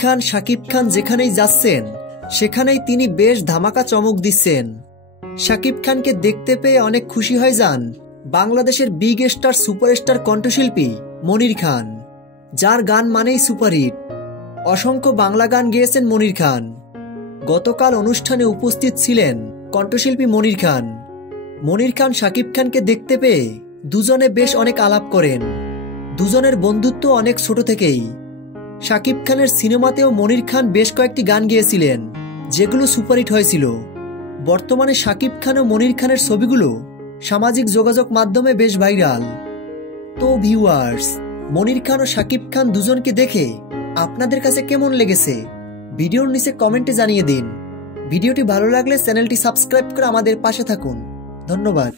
খান শাকিব খান যেখানেই যাচ্ছেন সেখানেই তিনি বেশ ধামাকা চমক দিচ্ছেন। শাকিব খানকে দেখতে পেয়ে অনেক খুশি হয়ে যান বাংলাদেশের বিগ স্টার সুপারস্টার কণ্ঠশিল্পী মনির খান, যার গান মানেই সুপারহিট। অসংখ্য বাংলা গান গেয়েছেন মনির খান। গতকাল অনুষ্ঠানে উপস্থিত ছিলেন কণ্ঠশিল্পী মনির খান। মনির খান শাকিব খানকে দেখতে পেয়ে দুজনে বেশ অনেক আলাপ করেন। দুজনের বন্ধুত্ব অনেক ছোট থেকেই। শাকিব খানের সিনেমাতেও মনির খান বেশ কয়েকটি গান গেয়েছিলেন যেগুলো সুপারহিট হয়েছিল। বর্তমানে শাকিব খান ও মনির খানের ছবিগুলো সামাজিক যোগাযোগ মাধ্যমে বেশ ভাইরাল। তো ভিউয়ার্স, মনির খান ও শাকিব খান দুজনকে দেখে আপনাদের কাছে কেমন লেগেছে ভিডিওর নিচে কমেন্টে জানিয়ে দিন। ভিডিওটি ভালো লাগলে চ্যানেলটি সাবস্ক্রাইব করে আমাদের পাশে থাকুন। ধন্যবাদ।